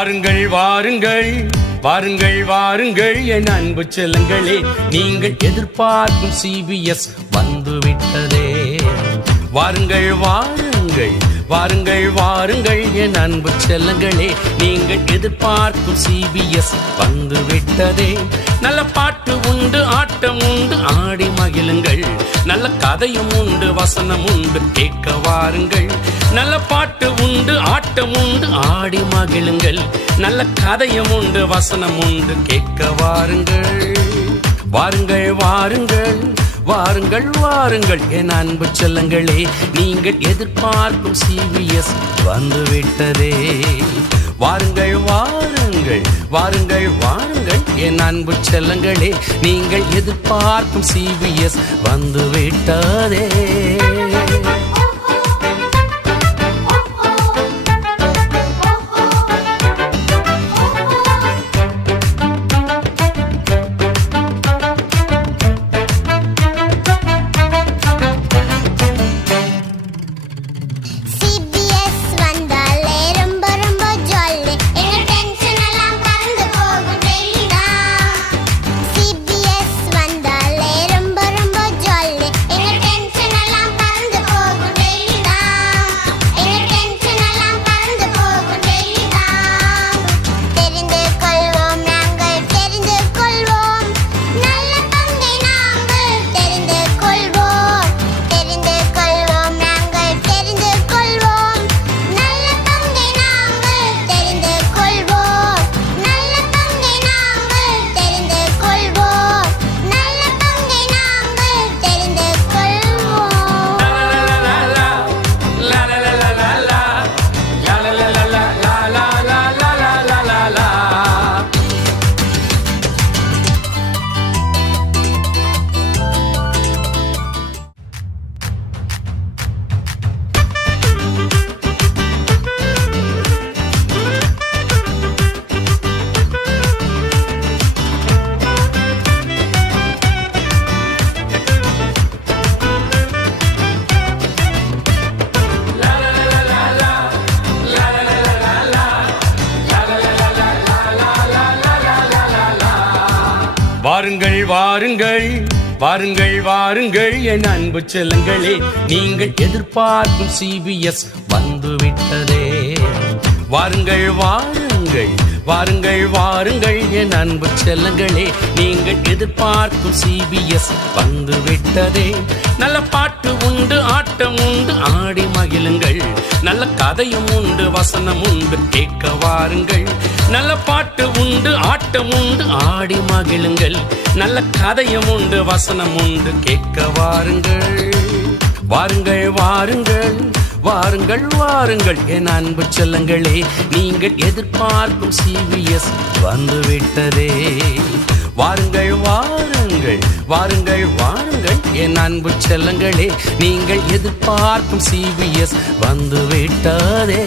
வாருங்கள் வாருங்கள் வாருங்கள் வாருங்கள் என் அன்பு செல்லங்களே, நீங்கள் எதிர்பார்க்கும் CBS வந்துவிட்டதே. வாருங்கள் வாருங்கள் வாருங்கள் வாருங்கள் என் அன்பு செல்லங்களே, நீங்கள் எதிர்பார்க்கும் CBS வந்துவிட்டதே. நல்ல பாட்டு உண்டு, ஆட்டம் உண்டு, ஆடி மகிழுங்கள். நல்ல கதையும் உண்டு, வசனம் உண்டு, கேட்க வாருங்கள். நல்ல பாட்டு உண்டு, ஆட்டம் உண்டு, ஆடி மகிழுங்கள். நல்ல கதையும் உண்டு, வசனம் உண்டு, கேட்க வாருங்கள். வாருங்கள் வாருங்கள் வாருங்கள் வாருங்கள் என் அன்பு செல்லங்களே, நீங்கள் எதிர்பார்க்கும் CBS வந்துவிட்டதே. வாருங்கள் வாருங்கள் வாருங்கள் வாருங்கள் என் அன்பு செல்லங்களே, நீங்கள் எதிர்பார்க்கும் CBS வந்துவிட்டதே. வாருங்கள் வாருங்கள் வாருங்கள் வாருங்கள் என் அன்பு செல்லங்களே, நீங்கள் எதிர்பார்க்கும் CBS வந்துவிட்டதே. வாருங்கள் வாருங்கள் வாருங்கள் வாருங்கள் என் அன்பு செல்லங்களே, நீங்கள் எதிர்பார்க்கும் CBS வந்துவிட்டதே. நல்ல பாட்டு உண்டு, ஆட்டம் உண்டு, ஆடி மகிழுங்கள். நல்ல கதையும் உண்டு, வசனம் உண்டு, கேட்க வாருங்கள். நல்ல பாட்டு உண்டு, ஆட்டம் உண்டு, ஆடி மகிழுங்கள். நல்ல கதையும் உண்டு, வசனம் உண்டு, கேட்க வாருங்கள். வாருங்கள் வாருங்கள் வாருங்கள் வாருங்கள் என் அன்பு செல்லங்களே, நீங்கள் எதிர்பார்க்கும் CBS வந்துவிட்டதே. வாருங்கள் வாருங்கள் வாருங்கள் வாருங்கள் என் அன்பு செல்லங்களே, நீங்கள் எதிர்பார்க்கும் CBS வந்துவிட்டதே.